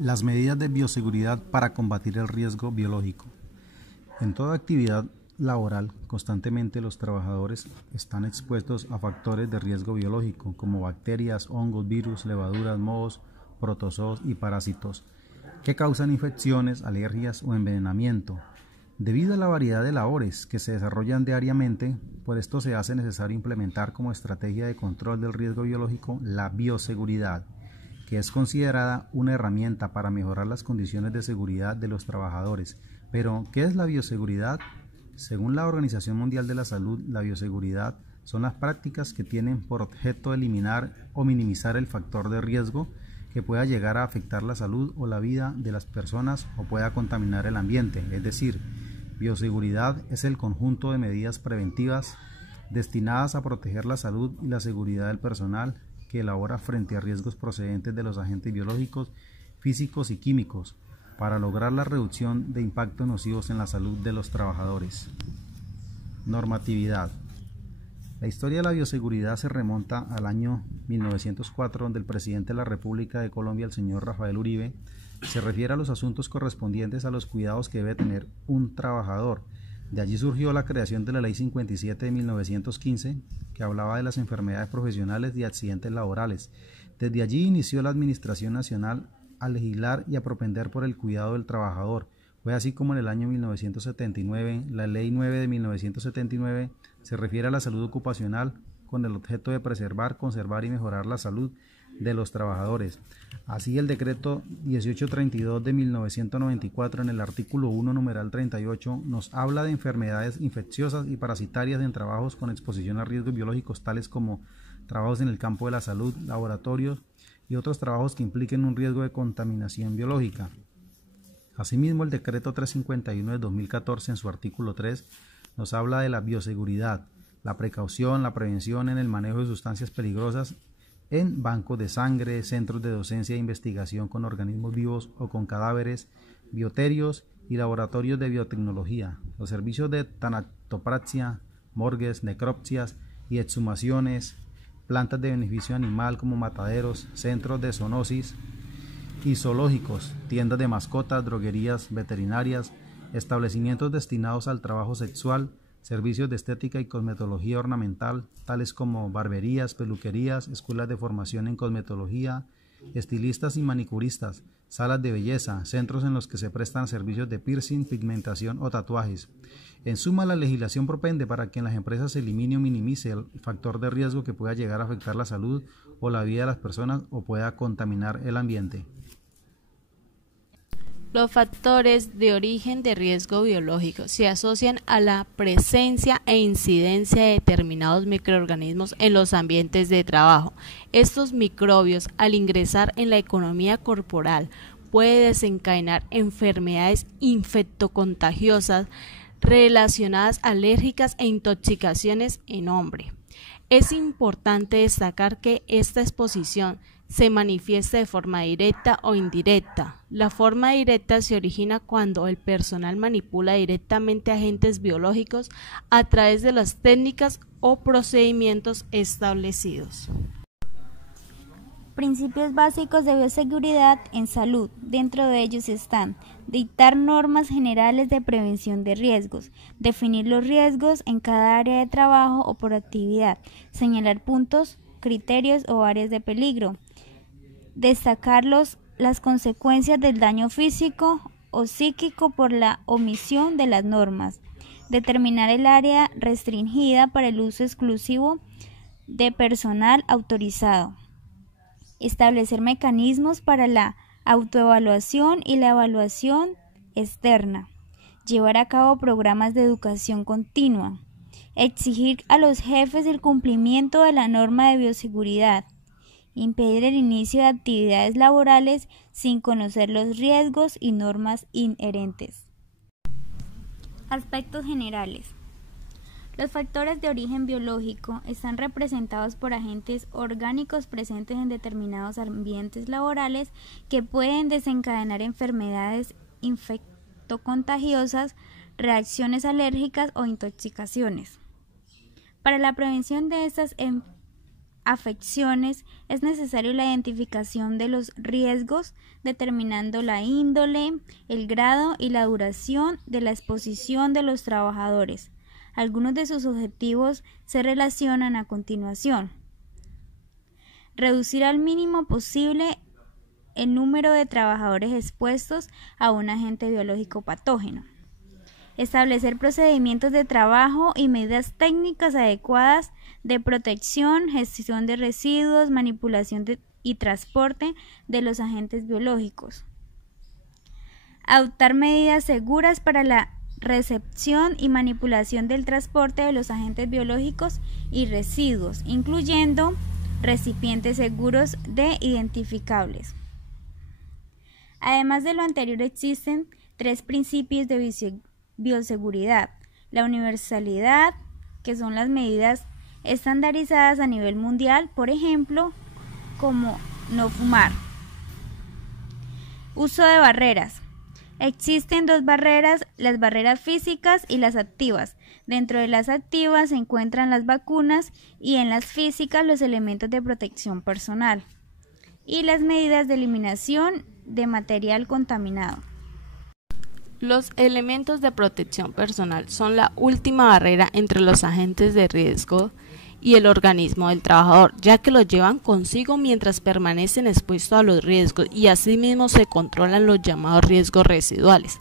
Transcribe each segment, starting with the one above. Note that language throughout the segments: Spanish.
Las medidas de bioseguridad para combatir el riesgo biológico. En toda actividad laboral, constantemente los trabajadores están expuestos a factores de riesgo biológico como bacterias, hongos, virus, levaduras, mohos, protozoos y parásitos que causan infecciones, alergias o envenenamiento. Debido a la variedad de labores que se desarrollan diariamente, por esto se hace necesario implementar como estrategia de control del riesgo biológico la bioseguridad, que es considerada una herramienta para mejorar las condiciones de seguridad de los trabajadores. Pero, ¿qué es la bioseguridad? Según la Organización Mundial de la Salud, la bioseguridad son las prácticas que tienen por objeto eliminar o minimizar el factor de riesgo que pueda llegar a afectar la salud o la vida de las personas o pueda contaminar el ambiente. Es decir, bioseguridad es el conjunto de medidas preventivas destinadas a proteger la salud y la seguridad del personal que elabora frente a riesgos procedentes de los agentes biológicos, físicos y químicos, para lograr la reducción de impactos nocivos en la salud de los trabajadores. Normatividad. La historia de la bioseguridad se remonta al año 1904, donde el presidente de la República de Colombia, el señor Rafael Uribe, se refiere a los asuntos correspondientes a los cuidados que debe tener un trabajador. De allí surgió la creación de la Ley 57 de 1915, que hablaba de las enfermedades profesionales y accidentes laborales. Desde allí inició la Administración Nacional a legislar y a propender por el cuidado del trabajador. Fue así como en el año 1979, la Ley 9 de 1979 se refiere a la salud ocupacional con el objeto de preservar, conservar y mejorar la salud de los trabajadores. Así el decreto 1832 de 1994 en el artículo 1 numeral 38 nos habla de enfermedades infecciosas y parasitarias en trabajos con exposición a riesgos biológicos tales como trabajos en el campo de la salud, laboratorios y otros trabajos que impliquen un riesgo de contaminación biológica. Asimismo, el decreto 351 de 2014 en su artículo 3 nos habla de la bioseguridad, la precaución, la prevención en el manejo de sustancias peligrosas en bancos de sangre, centros de docencia e investigación con organismos vivos o con cadáveres, bioterios y laboratorios de biotecnología, los servicios de tanatopraxia, morgues, necropsias y exhumaciones, plantas de beneficio animal como mataderos, centros de zoonosis y zoológicos, tiendas de mascotas, droguerías veterinarias, establecimientos destinados al trabajo sexual, servicios de estética y cosmetología ornamental, tales como barberías, peluquerías, escuelas de formación en cosmetología, estilistas y manicuristas, salas de belleza, centros en los que se prestan servicios de piercing, pigmentación o tatuajes. En suma, la legislación propende para que en las empresas se elimine o minimice el factor de riesgo que pueda llegar a afectar la salud o la vida de las personas o pueda contaminar el ambiente. Los factores de origen de riesgo biológico se asocian a la presencia e incidencia de determinados microorganismos en los ambientes de trabajo. Estos microbios, al ingresar en la economía corporal, pueden desencadenar enfermedades infectocontagiosas relacionadas alérgicas e intoxicaciones en hombre. Es importante destacar que esta exposición se manifiesta de forma directa o indirecta. La forma directa se origina cuando el personal manipula directamente agentes biológicos a través de las técnicas o procedimientos establecidos. Principios básicos de bioseguridad en salud. Dentro de ellos están: dictar normas generales de prevención de riesgos, definir los riesgos en cada área de trabajo o por actividad, señalar puntos, criterios o áreas de peligro, destacar las consecuencias del daño físico o psíquico por la omisión de las normas, determinar el área restringida para el uso exclusivo de personal autorizado, establecer mecanismos para la autoevaluación y la evaluación externa, llevar a cabo programas de educación continua, exigir a los jefes el cumplimiento de la norma de bioseguridad, impedir el inicio de actividades laborales sin conocer los riesgos y normas inherentes. Aspectos generales. Los factores de origen biológico están representados por agentes orgánicos presentes en determinados ambientes laborales que pueden desencadenar enfermedades infectocontagiosas, reacciones alérgicas o intoxicaciones. Para la prevención de estas afecciones, es necesario la identificación de los riesgos, determinando la índole, el grado y la duración de la exposición de los trabajadores. Algunos de sus objetivos se relacionan a continuación. Reducir al mínimo posible el número de trabajadores expuestos a un agente biológico patógeno. Establecer procedimientos de trabajo y medidas técnicas adecuadas de protección, gestión de residuos, manipulación y transporte de los agentes biológicos. Adoptar medidas seguras para la recepción y manipulación del transporte de los agentes biológicos y residuos, incluyendo recipientes seguros de identificables. Además de lo anterior, existen 3 principios de bioseguridad: la universalidad, que son las medidas estandarizadas a nivel mundial, por ejemplo, como no fumar. Uso de barreras. Existen 2 barreras, las barreras físicas y las activas. Dentro de las activas se encuentran las vacunas y en las físicas los elementos de protección personal y las medidas de eliminación de material contaminado. Los elementos de protección personal son la última barrera entre los agentes de riesgo y el organismo del trabajador, ya que los llevan consigo mientras permanecen expuestos a los riesgos y asimismo se controlan los llamados riesgos residuales.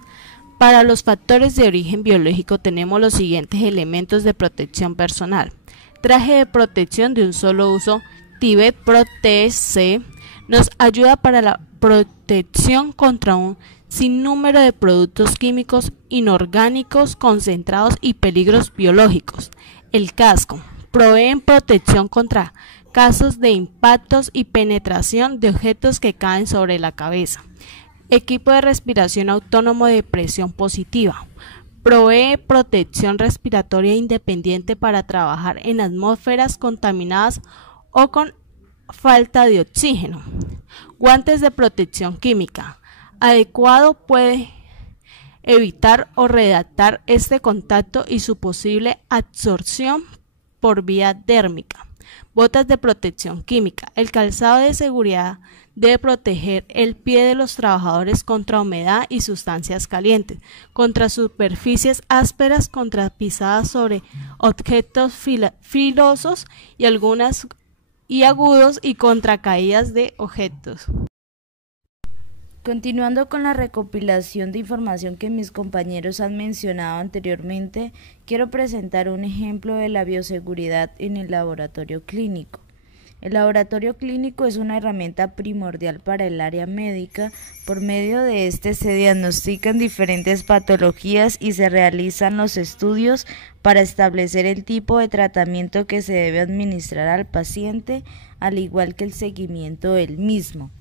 Para los factores de origen biológico tenemos los siguientes elementos de protección personal: traje de protección de un solo uso, Tibet Protect nos ayuda para la protección contra un sinnúmero de productos químicos inorgánicos concentrados y peligros biológicos. El casco provee protección contra casos de impactos y penetración de objetos que caen sobre la cabeza. Equipo de respiración autónomo de presión positiva provee protección respiratoria independiente para trabajar en atmósferas contaminadas o con falta de oxígeno. Guantes de protección química adecuado puede evitar o redactar este contacto y su posible absorción por vía dérmica. Botas de protección química. El calzado de seguridad debe proteger el pie de los trabajadores contra humedad y sustancias calientes, contra superficies ásperas, contra pisadas sobre objetos filosos y agudos y contra caídas de objetos. Continuando con la recopilación de información que mis compañeros han mencionado anteriormente, quiero presentar un ejemplo de la bioseguridad en el laboratorio clínico. El laboratorio clínico es una herramienta primordial para el área médica. Por medio de este se diagnostican diferentes patologías y se realizan los estudios para establecer el tipo de tratamiento que se debe administrar al paciente, al igual que el seguimiento del mismo.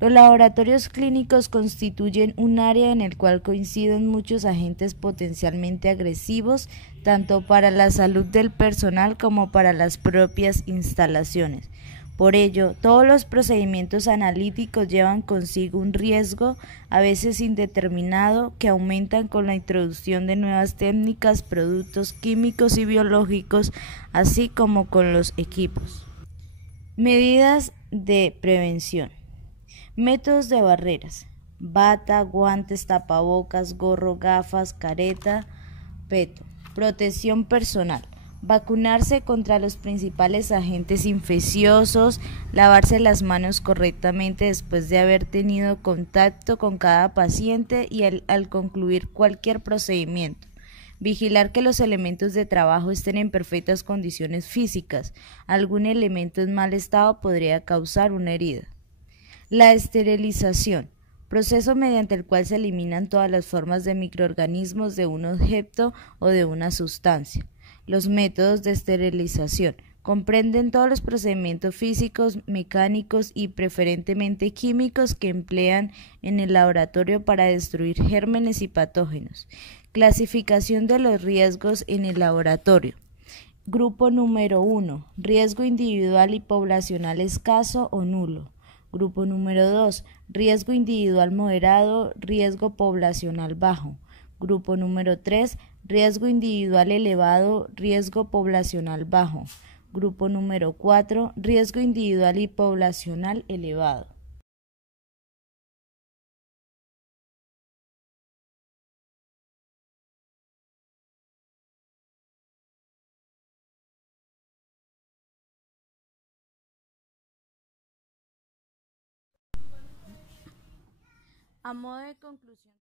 Los laboratorios clínicos constituyen un área en el cual coinciden muchos agentes potencialmente agresivos, tanto para la salud del personal como para las propias instalaciones. Por ello, todos los procedimientos analíticos llevan consigo un riesgo, a veces indeterminado, que aumentan con la introducción de nuevas técnicas, productos químicos y biológicos, así como con los equipos. Medidas de prevención. Métodos de barreras: bata, guantes, tapabocas, gorro, gafas, careta, peto. Protección personal: vacunarse contra los principales agentes infecciosos, lavarse las manos correctamente después de haber tenido contacto con cada paciente y al concluir cualquier procedimiento. Vigilar que los elementos de trabajo estén en perfectas condiciones físicas. Algún elemento en mal estado podría causar una herida. La esterilización: proceso mediante el cual se eliminan todas las formas de microorganismos de un objeto o de una sustancia. Los métodos de esterilización comprenden todos los procedimientos físicos, mecánicos y preferentemente químicos que emplean en el laboratorio para destruir gérmenes y patógenos. Clasificación de los riesgos en el laboratorio. Grupo número 1. Riesgo individual y poblacional escaso o nulo. Grupo número 2. Riesgo individual moderado, riesgo poblacional bajo. Grupo número 3. Riesgo individual elevado, riesgo poblacional bajo. Grupo número 4, riesgo individual y poblacional elevado. A modo de conclusión,